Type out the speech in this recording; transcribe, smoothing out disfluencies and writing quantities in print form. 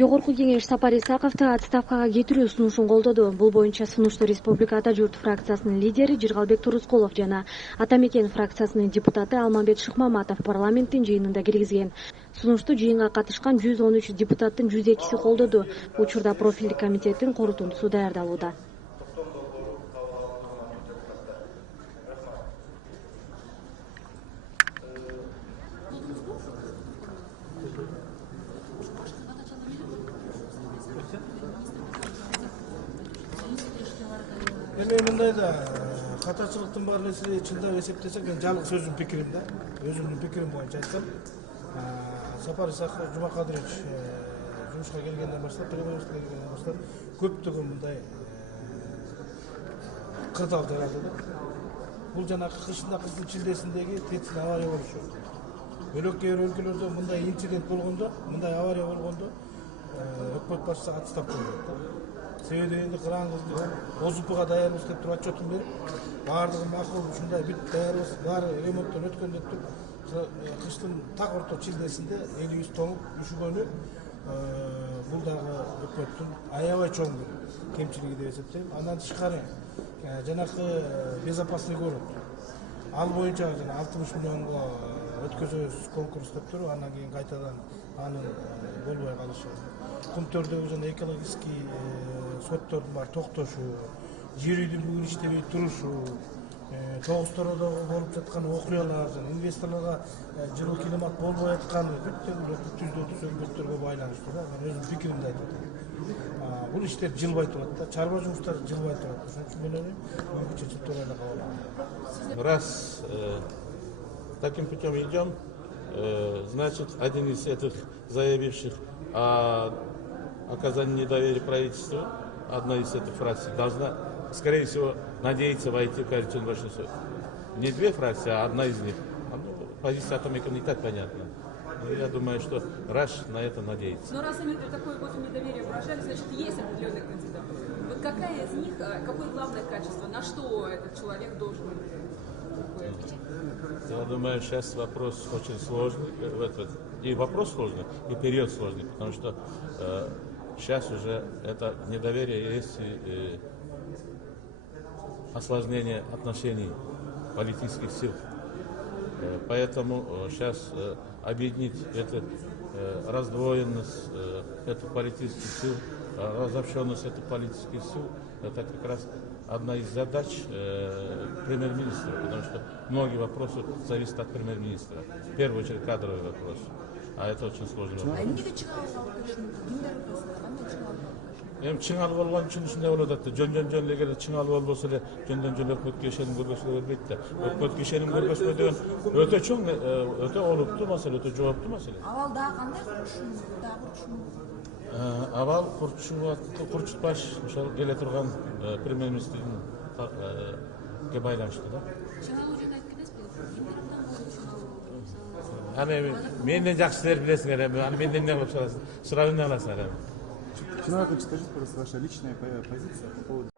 Жогорку кеңеш Сапар Исаковду отставкага кетирүү сунушун колдоду. Бул боюнча сунушту Республика Ата журт фракциясынын лидери Жыргалбек Турускулов жана Ата мекен фракциясынын депутаты Алмамбет Шыкмаматов парламенттин жыйынында киргизген. Сунушту жыйынга катышкан 113 депутаттын 102си колдоду. Учурда профилдик комитеттин корутундусу даярдалууда. Мындай да катачылыктын бар нерсе чындап эсептесек, мен жалгыз сөзүм пикирим да. Өзүмдүн пикирим боюнча айтсам, Сапар Исаков Жумакадырович жумушка келгенден баштап, премьер-министрге келгенден баштап көптөгөн мындай кырдаал жаралды да. Бул жанагы кыштын чилдесиндеги Тецин авария болушу. Бөлөк кээ бир өлкөлөрдө мындай инцидент болгондо, мындай авария болгондо өкмөт башчысы отставка берет да. Себеби энди кыран кызды ОЗУПга даярбыз деп туруп отчетун берип, баардыгы макул ушундай бүт даярбыз, баары ремонттон өткөн деп туруп, кыштын так орто чилдесинде элибиз тоңуп үшүгөнү бул дагы өкмөттүн аябай чоң бир кемчилиги деп эсептейм. Андан тышкары жанакы безопасный город ал боюнча жана 60 миллионго өткөзөбүз конкурс деп туруп, андан кийин кайтадан анын болбой калышы, кумтөрдөгү жана экологический соттордун баары токтошу, жер үйдүн бүгүн иштебей турушу, Тогуз-Тородогу болуп жаткан окуялар жана инвесторлорго жылуу климат болбой атканы бүт жүздө өкмөттөргө байланыштуу да. Мен өзүмдүн пикиримди айтып атам. Бул иштер жылбай турат да, чарба жумуштары жылбай турат. Ошон үчүн мен ойлойм, мүмкүнчө чыптыр айда кабыл. Раз таким путем идем, значит, один из этих заявивших о оказании недоверия правительству, одна из этих фракций должна, скорее всего, надеяться войти в коалиционное большинство. Не две фракции, а одна из них. Позиция Ата мекена не так понятна. Но я думаю, что Раш на это надеется. Но раз они такое вот недоверие выражали, значит, есть определенный кандидат. Вот какая из них, какое главное качество, на что этот человек должен ответить? Я думаю, сейчас вопрос очень сложный. И вопрос сложный, и период сложный, потому что сейчас уже это недоверие есть и осложнение отношений политических сил. Поэтому сейчас объединить эту раздвоенность этих политических сил, разобщенность этих политических сил, это как раз одна из задач премьер-министра, потому что многие вопросы зависят от премьер-министра. В первую очередь кадровый вопрос. А это очень сложный вопрос. Эми чың алып алган үчүн ушундай болуп атат. Жөн эле чың алып албосо эле жөндөн өкмөткө ишеним көргөзгө бербейт да. Өкмөткө ишеним көргөзмө деген өтө чоң, өтө олуттуу маселе, өтө жооптуу маселе. Абал дагы кандай курчумун? Абал курчутпаш ошол келе турган премьер-министрдин байланыштуу да. Чың алуу жөнүндө айтып кетесизби? Аны менден жакшы силер билесиңер, аны менден эмне кылып сурасың? Сурап эмне кыласыңар? Чиновник, скажите, пожалуйста, ваша личная позиция по поводу